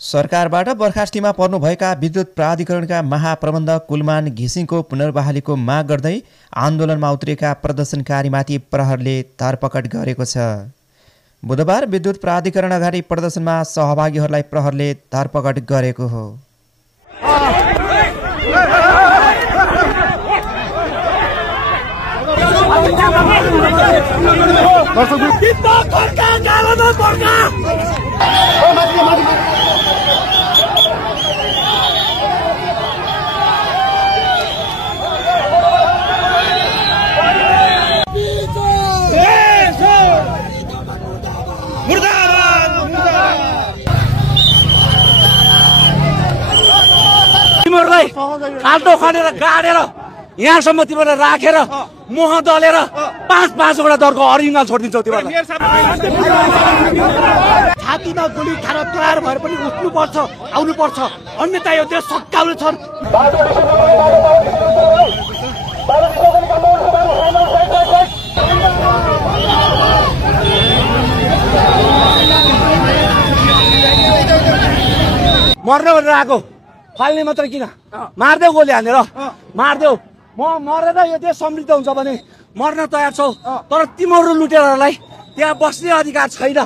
सरकारबाट बर्खास्तीमा पर्नुभएका विद्युत प्राधिकरणका महाप्रबन्धक कुलमान घिसिङको पुनर्बहालीको माग गर्दै आन्दोलनमा उत्रेका प्रदर्शनकारीमाथि प्रहरले धरपकड गरेको छ। बुधबार विद्युत प्राधिकरण अगाडि प्रदर्शनमा सहभागीहरूलाई प्रहरले धरपकड गरेको हो। तिमीहरूलाई खाल्टो खनेर गाडेर यहाँसम्म तिमीलाई राखेर मोह दलेर 5-5वटा दरको अरिङ्गल छोडिदिन्छौ। तिमीहरूलाई छातीमा गोली खाएर तयार भएर पनि उठ्नुपर्छ, आउनुपर्छ, अन्यथा यो देश सकाउने छन्। मर्न भनेर आएको फाल्ने मात्र किन, मारिदेऊ, गोली हानेर मारिदेऊ। म मरेर यो देश समृद्ध हुन्छ भने मर्न तयार छौ, तर तिमीहरू लुटेरहरूलाई त्यहाँ बस्ने अधिकार छैन।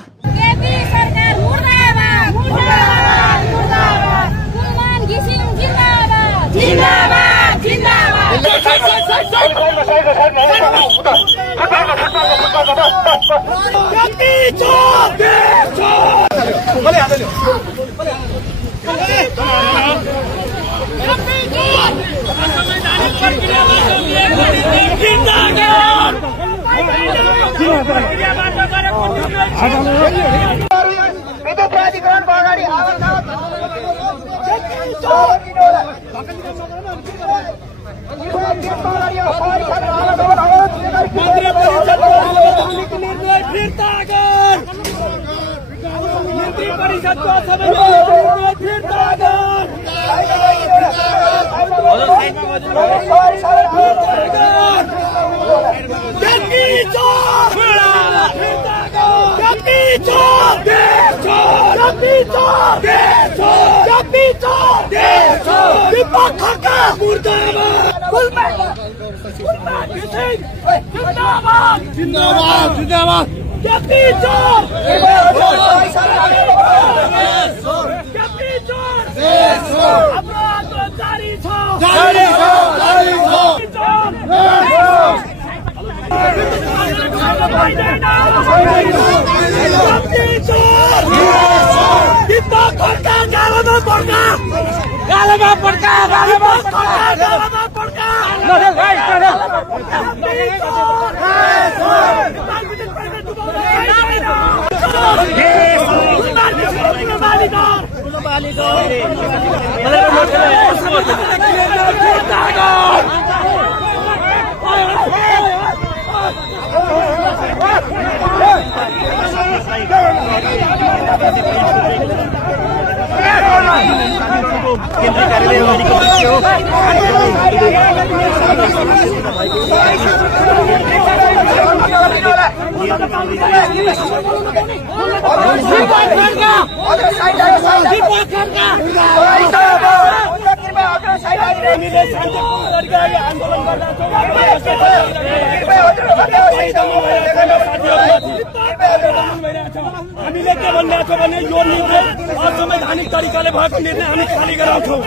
हामीले के भन्दैछ भने यो निर्णय असंवैधानिक तरिकाले भएको निर्णय हामी खाली गराउँछौँ।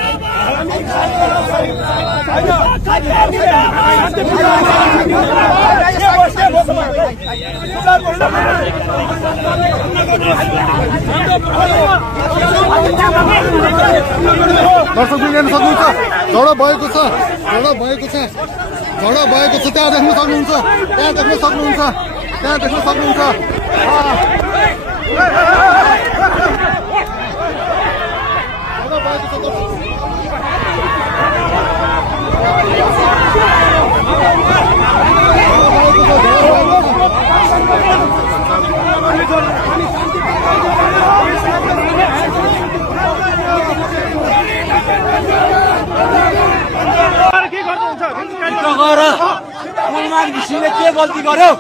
दर्शक हेर्न सक्नुहुन्छ, झगडा भएको छ, झगडा भएको छ, झगडा भएको छ। त्यहाँ देख्न सक्नुहुन्छ, त्यहाँ देख्न सक्नुहुन्छ, त्यहाँ देख्न सक्नुहुन्छ। कुलमान घिसिङले के गल्ती गर्यो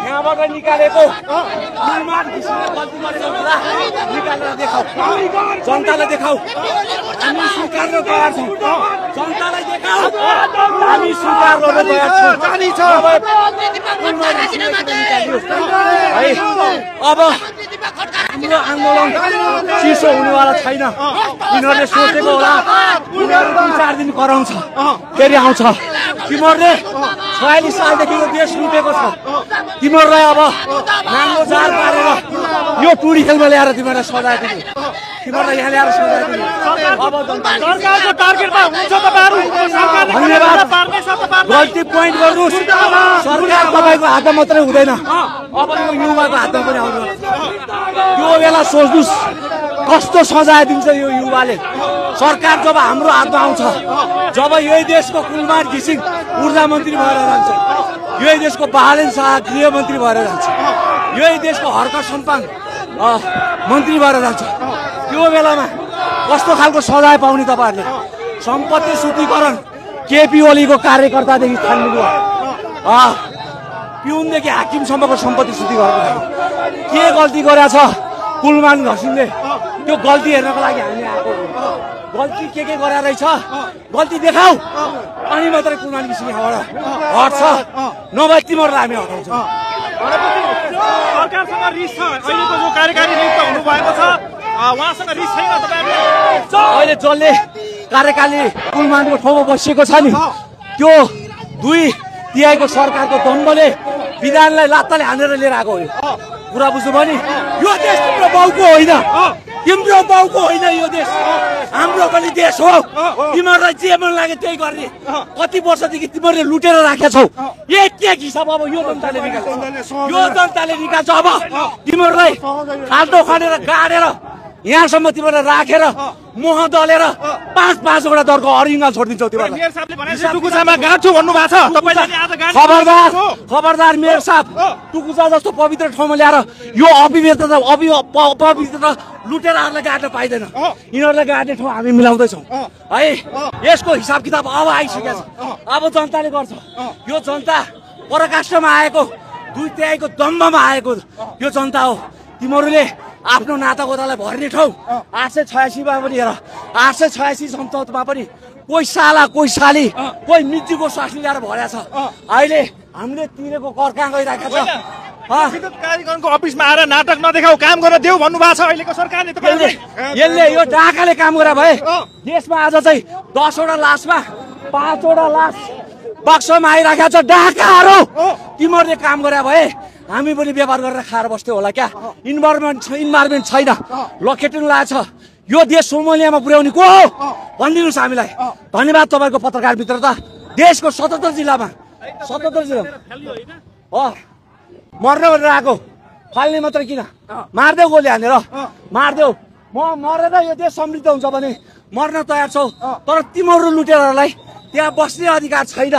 यहाँबाट निकालेको कुलमान घिसिङले गल्ती गरेको बेला निकालेर देखाऊ जनतालाई देखाऊ हामी स्वीकार्न तयार छौँ जनतालाई देखाऊ हामी स्वीकार गर्न तयार छौँ है अब हाम्रो आन्दोलन चिसो हुनेवाला छैन यिनीहरूले सोचेको होला यिनीहरू 2-4 दिन कराउँछ फेरि आउँछ तिमीहरूले 46 सालदेखि यो देश लुटेको छ तिमीहरूलाई अब नाङ्गो जार पारेर यो टुडी खेलमा ल्याएर तिमीहरूलाई सजाय दिने तिमीहरूलाई यहाँ ल्याएर सजाय दिने अब सरकारको टार्गेटमा हुन्छ तपाईँहरू धन्यवाद गल्ती पोइन्ट गर्नुहोस् सरकार तपाईँको हातमा मात्रै हुँदैन अब यो युवाको हातमा पनि आउनु त्यो बेला सोच्नुहोस् कस्तो सजाय दिन्छ यो युवाले सरकार जब हाम्रो हातमा आउँछ जब यही देशको कुलमान घिसिङ ऊर्जा मन्त्री भएर जान्छ यही देशको बालेन शाह गृहमन्त्री भएर जान्छ यही देशको हर्क सम्पाङ मन्त्री भएर जान्छ त्यो बेलामा कस्तो खालको सजाय पाउने तपाईँहरूले सम्पत्ति शुद्धिकरण केपी ओलीको कार्यकर्तादेखि थाल्नु पिउनदेखि हाकिमसम्मको सम्पत्ति शुद्धिकरण के गल्ती गरेछ कुलमान घिसिङले त्यो गल्ती हेर्नको लागि हामी आएको गल्ती के गरेर रहेछ गल्ती देखाऊ अनि मात्रै कुलमान घिसिङ यहाँबाट हट्छ नभए तिमीहरूलाई हामी हटाउँछौँ सरकारसँग रिस छ अहिलेको जो कार्यकारी नियुक्त हुनुभएको छ उहाँसँग रिस छैन तपाईँहरूले अहिले जसले कार्यकारी कुलमानको ठाउँमा बसिएको छ नि त्यो 2/3 सरकारको दम्बले विधानलाई लात्ताले हानेर लिएर आएको हो कुरा बुझ्नुभयो नि यो देश तिम्रो बाउको होइन तिम्रो बाउको होइन यो देश हाम्रो पनि देश हो तिमीहरूलाई जे मन लाग्यो त्यही गर्ने कति वर्षदेखि तिमीहरूले लुटेर राखेका छौ एक हिसाब अब यो जनताले निकाल्छ अब तिमीहरूलाई खाल्टो खानेर गाडेर यहाँसम्म तिमीहरूलाई राखेर मोह दलेर 5-5वटा दरको अरिङ्गल छोडिदिन्छौ खबरदार मेयर साहब टुकुचा जस्तो पवित्र ठाउँमा ल्याएर यो अपवित्रता लुटेरहरूलाई गाड्न पाइँदैन यिनीहरूलाई गाड्ने ठाउँ हामी मिलाउँदैछौँ है यसको हिसाब किताब अब आइसकेको छ अब जनताले गर्छ यो जनता पराकाष्ठमा आएको 2/3 दम्बमा आएको यो जनता हो तिमीहरूले आफ्नो नातागोतालाई भर्ने ठाउँ 886मा पनि हेर 886 सम्पत्तिमा पनि कोही साला कोही साली कोही मिर्चीको सासले ल्याएर भरेको छ अहिले हामीले तिरेको कर कहाँ गइरहेको छ विद्युत कार्यक्रमको अफिसमा आएर नाटक नदेखाऊ काम गर्न देऊ भन्नुभएको छ अहिलेको सरकारले यसले यो डाकाले काम गरे भए देशमा आज चाहिँ 10वटा लासमा 5वटा लास बक्समा आइराखेको छ डाकाहरू तिमीहरूले काम गरे भए हामी पनि व्यापार गरेर खाएर बस्थ्यौ होला क्या इन्भाइरोमेन्ट छैन लखेटिनु लागेको छ यो देश सोमालियामा पुर्याउने को हो भनिदिनुहोस् हामीलाई धन्यवाद तपाईँको पत्रकार मित्रता देशको 77 जिल्लामा मर्न भनेर आएको फाल्ने मात्रै किन मार्देऊ गोली हानेर मार्देऊ म मरेर यो देश समृद्ध हुन्छ भने मर्न तयार छौ तर तिमीहरू लुटेरहरूलाई त्यहाँ बस्ने अधिकार छैन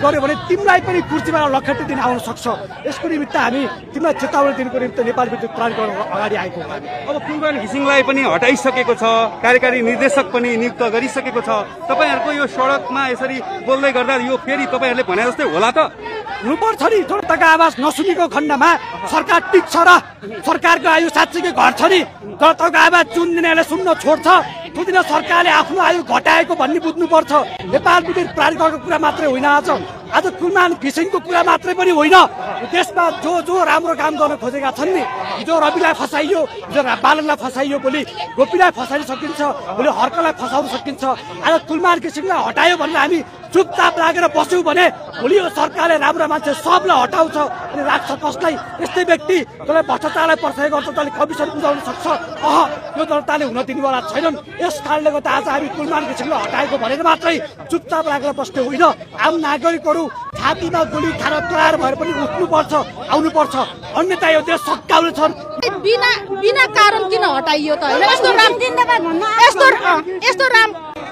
गर्यो भने तिमीलाई पनि कुर्सीमा लखेट्दै दिन आउन सक्छ यसको निमित्त हामी तिमीलाई चेतावनी दिनुको निमित्त नेपाल विद्युत प्राधिकरण अगाडि आएको अब कुलमान घिसिङलाई पनि हटाइसकेको छ कार्यकारी निर्देशक पनि नियुक्त गरिसकेको छ तपाईँहरूको यो सडकमा यसरी बोल्दै गर्दा यो फेरि तपाईँहरूले भने जस्तै होला त हुनुपर्छ नि जनताको आवाज नसुनेको खण्डमा सरकार टिक्छ र सरकारको आयु 700 घर छ नि जनताको आवाज चुन्दिनेले सुन्न छोड्छ त्यो दिन सरकारले आफ्नो आयु घटाएको भन्ने बुझ्नुपर्छ नेपाल विद्युत प्राधिकरणको कुरा मात्रै होइन आज कुलमान घिसिङको कुरा मात्रै पनि होइन देशमा जो राम्रो काम गर्न खोजेका छन् नि हिजो रविलाई फसाइयो हिजो बालनलाई फसाइयो भोलि गोपीलाई फसाउन सकिन्छ भोलि हर्कलाई फसाउन सकिन्छ आज कुलमान घिसिङलाई हटायो भनेर हामी चुपचाप लागेर बस्यौँ भने भोलि यो सरकारले राम्रो मान्छे सबलाई हटाउँछ अनि राख्छ कसलाई यस्तै व्यक्ति जसलाई भ्रष्टाचारलाई पर्साइ गर्छ जसले कमिसन बुझाउन सक्छ यो जनताले हुन दिनेवाला छैनन् यस कारणले गर्दा आज हामी कुलमान घिसिङलाई हटाएको भनेर मात्रै चुपचाप लागेर बस्ने होइन आम नागरिकहरू छातीमा गोली खान तयार भएर पनि उठ्नुपर्छ आउनुपर्छ अन्यथा यो देश सकाउने छन् बिना कारण किन हटाइयो त हैन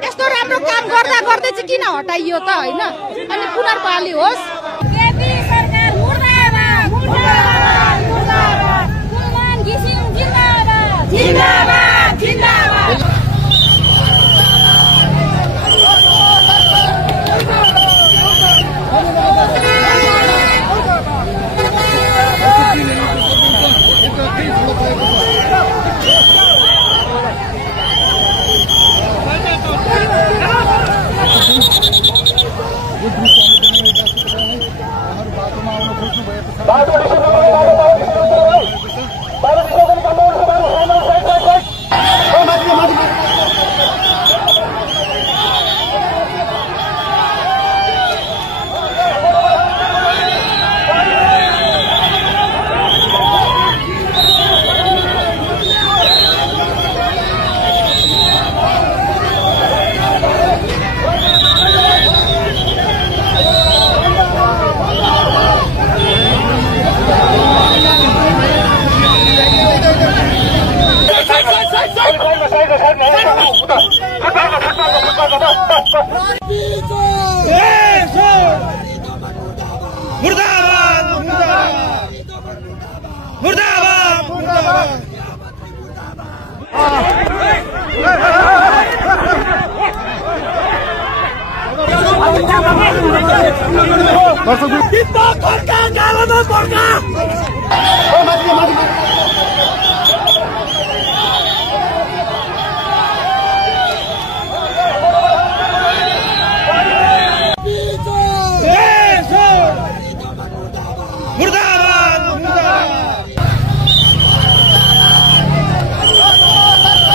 यस्तो राम्रो काम गर्दा गर्दै चाहिँ किन हटाइयो त हैन अनि पुनर्बहाली होस् केपी सरकार मुर्दाबाद मुर्दाबाद मुर्दाबाद कुलमान घिसिङ जिन्दाबाद जिन्दाबाद जिन्दाबाद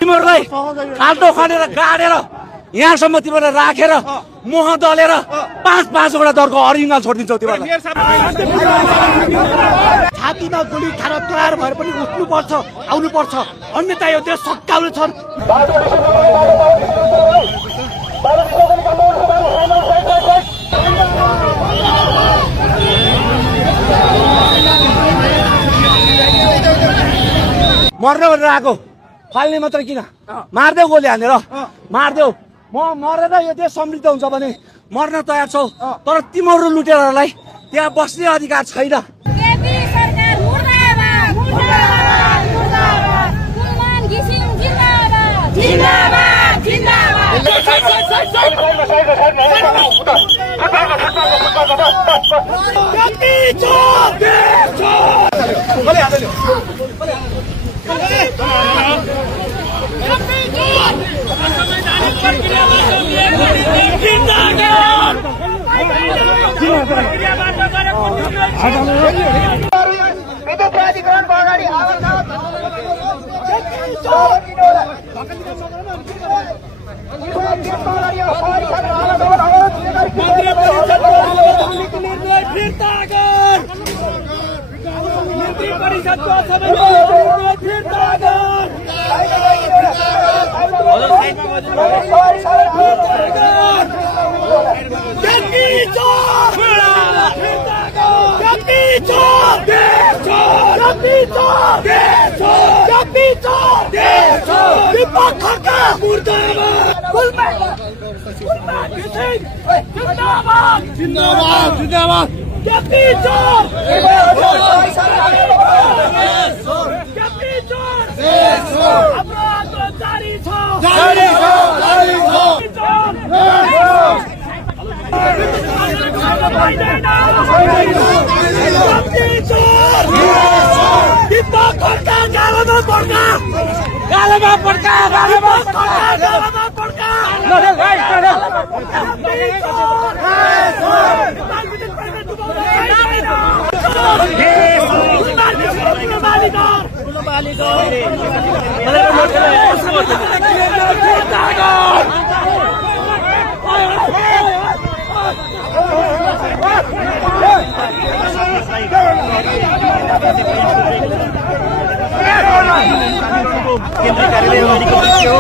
तिमीहरूलाई खाल्टो खनेर गाडेर यहाँसम्म तिमीलाई राखेर मोह दलेर 5-5वटा दरको अरिङ्गल छोडिदिन्छौ तिमीहरूलाई। छातीमा गोली खान तयार भएर पनि उठ्नुपर्छ, आउनुपर्छ, अन्यथा यो देश सकाउने छन्। मर्न भनेर आएको फाल्ने मात्र किन मार्देऊ गोली हानेर मार्देऊ। म मरेर यो देश समृद्ध हुन्छ भने मर्न तयार छौ, तर तिम्रो लुटेरहरूलाई त्यहाँ बस्ने अधिकार छैन। केपी सरकार मुर्दाबाद मुर्दाबाद मुर्दाबाद कुलमान घिसिङ जिन्दाबाद जिन्दाबाद जिन्दाबाद विद्युत प्राधिकरणको अगाडि केन्द्रीय कार्यालय अगाडिको दृश्य हो।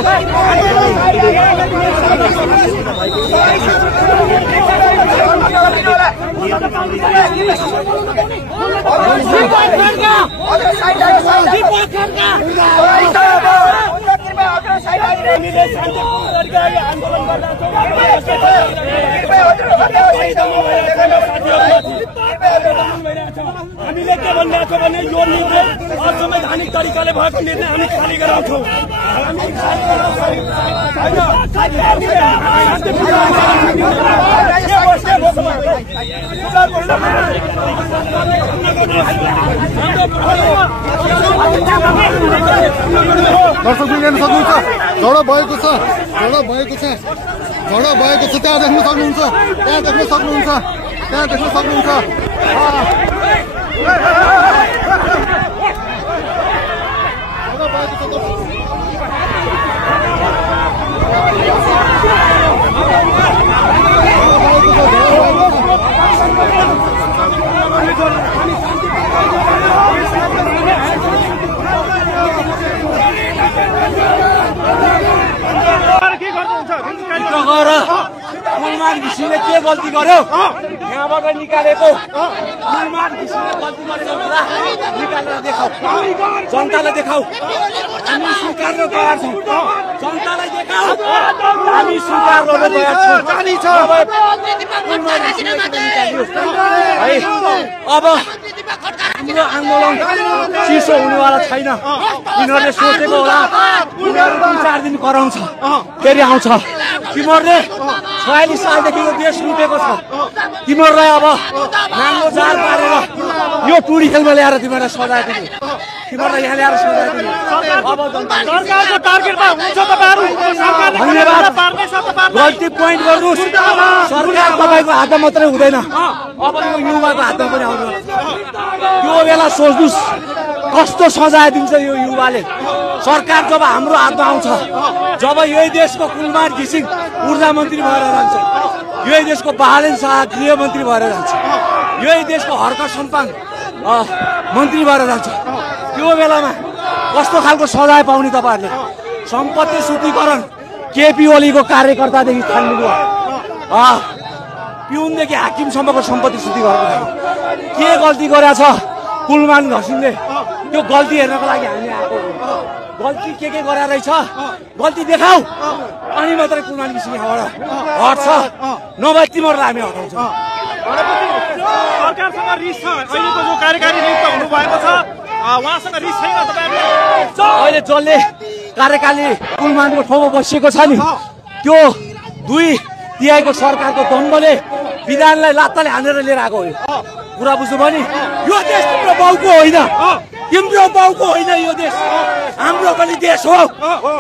हामीले के भनिरहेको छौँ भने यो निर्णय असंवैधानिक तरिकाले भएको निर्णय हामी खाली गराउँछौँ। दर्शकले हेर्न सक्नुहुन्छ झडप भएको छ, झडप भएको छ, झडप भएको छ। त्यहाँ देख्न सक्नुहुन्छ, त्यहाँ देख्न सक्नुहुन्छ, त्यहाँ देख्न सक्नुहुन्छ। कुलमान घिसिङले के गल्ती गर्यो? यहाँ यहाँबाट निकालेको कुलमान घिसिङले गल्ती गरेको कुरा निकालेर देखाऊ, जनतालाई देखाऊ। हामी स्वीकार गर्न तयार छौँ, जनतालाई देखाऊ। हामी स्वीकार गर्न तयार छौँ। अब हाम्रो आन्दोलन चिसो हुनेवाला छैन। यिनीहरूले सोचेको होला यिनीहरू 2-4 दिन कराउँछ फेरि आउँछ। तिमीहरूले 46 सालदेखि यो देश लुटेको छ। तिमीहरूलाई अब नाङ्गो जाल पारेर यो टुडी खेलमा ल्याएर तिमीहरूलाई सजाय दिने, तिमीहरूलाई यहाँ ल्याएर सजाय दिने। अब सरकारको टार्गेटमा हुन्छ तपाईहरु। धन्यवाद। गल्ती पोइन्ट गर्नुहोस्। सरकार तपाईँको हातमा मात्रै हुँदैन, अब यो युवाको हातमा पनि आउनु। त्यो बेला सोच्नुहोस् कस्तो सजाय दिन्छ यो युवाले। सरकार जब हाम्रो हातमा आउँछ, जब यही देशको कुलमान घिसिङ ऊर्जा मन्त्री भएर जान्छ, यही देशको बालेन शाह गृहमन्त्री भएर जान्छ, यही देशको हर्क सम्पाङ मन्त्री भएर जान्छ, त्यो बेलामा कस्तो खालको सजाय पाउने तपाईँहरूले? सम्पत्ति सूचीकरण केपी ओलीको कार्यकर्तादेखि थाल्नु, पिउनदेखि हाकिमसम्मको सम्पत्ति सूचीकरण के गल्ती गरेछ कुलमान घिसिङले? त्यो गल्ती हेर्नको लागि हामी आएको। गल्ती के गरेर रहेछ गल्ती देखाऊ, अनि मात्रै कुलमान घिसिङ यहाँबाट हट्छ, नभए तिमीहरूलाई हामी हटाउँछौँ। सरकारसँग रिस छ, अहिलेको जो कार्यकारी नियुक्त हुनुभएको छ उहाँसँग रिस छैन तपाईहरुले? अहिले जसले कार्यकाली कुलमानको ठाउँमा बसिएको छ नि, त्यो 2/3 सरकारको दम्बले विधानलाई लात्ताले हानेर लिएर आएको हो। कुरा बुझ्नुभयो नि? यो देश तिम्रो बाउको होइन, तिम्रो बाउको होइन, यो देश हाम्रो पनि देश हो।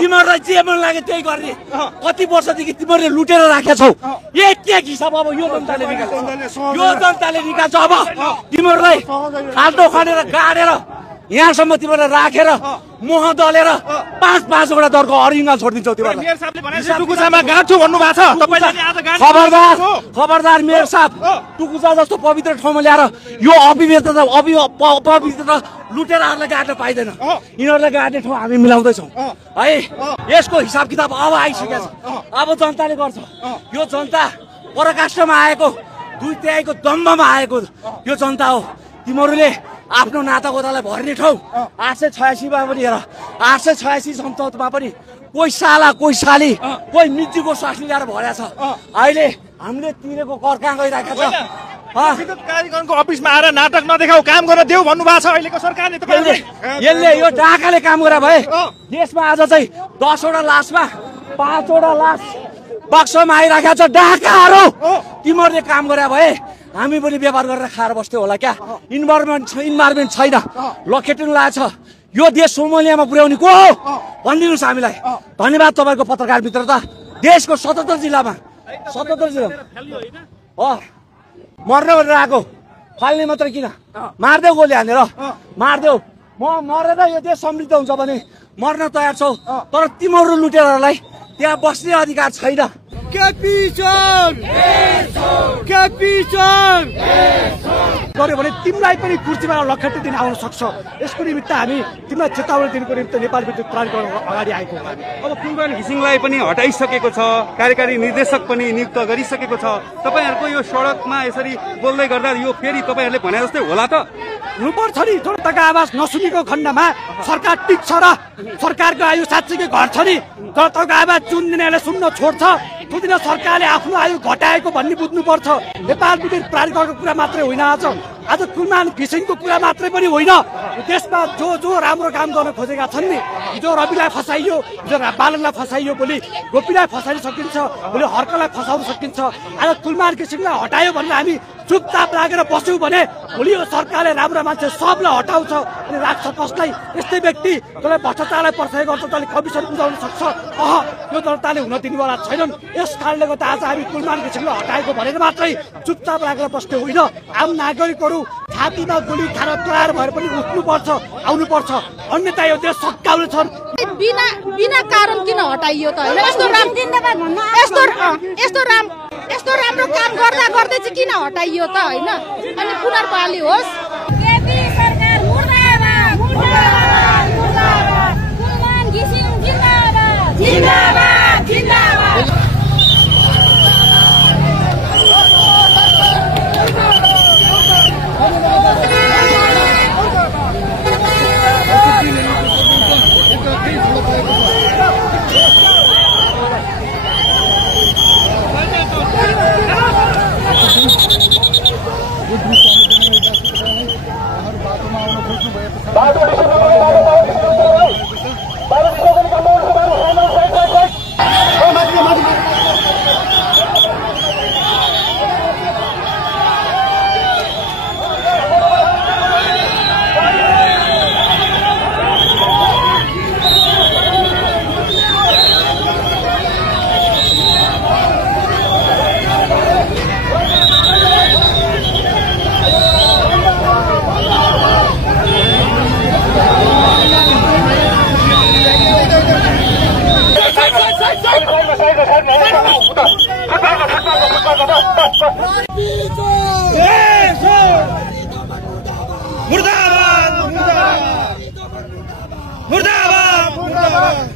तिमीहरूलाई जे मन लाग्यो त्यही गर्ने। कति वर्षदेखि तिमीहरूले लुटेर राखेका छौ, एक हिसाब अब यो जनताले निकाल्छ, यो जनताले निकाल्छ। अब तिमीहरूलाई खाल्टो खनेर गाडेर यहाँसम्म तिमीहरूलाई राखेर मोह दलेर 5-5वटा दरको अरिङ्गल छोडिदिन्छौ तिमीहरूलाई। मेयर साहबले भने टुकुचामा गाड्छु भन्नु भएको छ, तपाईले नि आज गाड्नु। खबरदार मेयर साहब, टुकुचा जस्तो पवित्र ठाउँमा ल्याएर यो अपवित्रता लुटेरहरूलाई गाड्न पाइँदैन। यिनीहरूलाई गाड्ने ठाउँ हामी मिलाउँदैछौँ है। यसको हिसाब किताब अब आइसकेको छ, अब जनताले गर्छ। यो जनता पराकाष्ठमा आएको 2/3 दम्बमा आएको यो जनता हो। तिमीहरूले आफ्नो नातागोतालाई भर्ने ठाउँ 886मा पनि हेर, 886 सम्पतमा पनि कोही साला कोही साली कोही मिर्चीको स्वास्नी ल्याएर भरेको छ। अहिले हामीले तिरेको कर कहाँ गइरहेको छ? विद्युत प्राधिकरणको अफिसमा आएर नाटक नदेखाऊ, काम गर्न देऊ भन्नु भएको छ अहिलेको सरकारले। तपाईले यसले यो डाकाले काम गरे भए देशमा आज चाहिँ 10वटा लासमा 5वटा लास बक्समा आइराखेको छ। डाकाहरू तिमीहरूले काम गरे भए हामी पनि व्यापार गरेर खाएर बस्थ्यो होला क्या? इन्भाइरोमेन्ट छैन, लखेटिनु लागेको छ। यो देश सोमालियामा पुर्याउने को हो भनिदिनुहोस् हामीलाई। धन्यवाद तपाईँको पत्रकार मित्रता। देशको 77 जिल्लामा 77 जिल्ला मर्न भनेर आएको, फाल्ने मात्रै किन? मारिदेऊ, गोली हानेर मारिदेऊ। म मरेर यो देश समृद्ध हुन्छ भने मर्न तयार छौ, तर तिमीहरू लुटेरहरूलाई त्यहाँ बस्ने अधिकार छैन। गर्यो भने तिमीलाई पनि कुर्सीमा लखेट्ने दिन आउन सक्छ। यसको निमित्त हामी तिमीलाई चेतावनी दिनुको निमित्त नेपाल विद्युत प्राधिकरण अगाडि आएको हो। अब कुलमान घिसिङलाई पनि हटाइसकेको छ, कार्यकारी निर्देशक पनि नियुक्त गरिसकेको छ। तपाईहरुको यो सडकमा यसरी बोल्दै गर्दा यो फेरि तपाईहरुले भने जस्तै होला त? हुनुपर्छ नि। जनताको आवाज नसुनेको खण्डमा सरकार टिक्छ र सरकारको आयु साँच्चीकै घट्छ नि। जनताको आवाज चुन्दिनेले सुन्न छोड्छ। त्यो दिन सरकारले आफ्नो आयु घटाएको भन्ने बुझ्नुपर्छ। नेपाल विद्युत प्राधिकरणको कुरा मात्रै होइन, आज कुलमान घिसिङको कुरा मात्रै पनि होइन। देशमा जो राम्रो काम गर्न खोजेका छन् नि, हिजो रविलाई फसाइयो, हिजो बालनलाई फसाइयो, भोलि गोपीलाई फसाउन सकिन्छ, भोलि हर्कलाई फसाउन सकिन्छ। आज कुलमान घिसिङलाई हटायो भनेर हामी चुपचाप लागेर बस्यौँ भने भोलि यो सरकारले राम्रो मान्छे सबलाई हटाउँछ अनि राख्छ कसलाई? यस्तै व्यक्ति जसलाई भ्रष्टाचारलाई पर्साइ गर्छ, जसले कमिसन बुझाउन सक्छ, यो जनताले हुन दिनेवाला छैनन्। यस कारणले गर्दा आज हामी कुलमान घिसिङलाई हटाएको भनेर मात्रै चुपचाप लागेर बस्ने होइन। आम नागरिकहरू छातीमा गोली खान तयार भएर पनि उठ्नुपर्छ, आउनुपर्छ, अन्यथा यो देश सकाउने छन्। बिना कारण किन हटाइयो त? यस्तो राम्रो काम गर्दा गर्दै चाहिँ किन हटाइयो त? होइन, अनि पुनर्बहाली होस्। केपी सरकार मुर्दाबाद, मुर्दाबाद, मुर्दाबाद। कुलमान घिसिङ जिन्दाबाद, जिन्दाबाद, जिन्दाबाद। मुर्दाबाद मुर्दाबाद मुर्दाबाद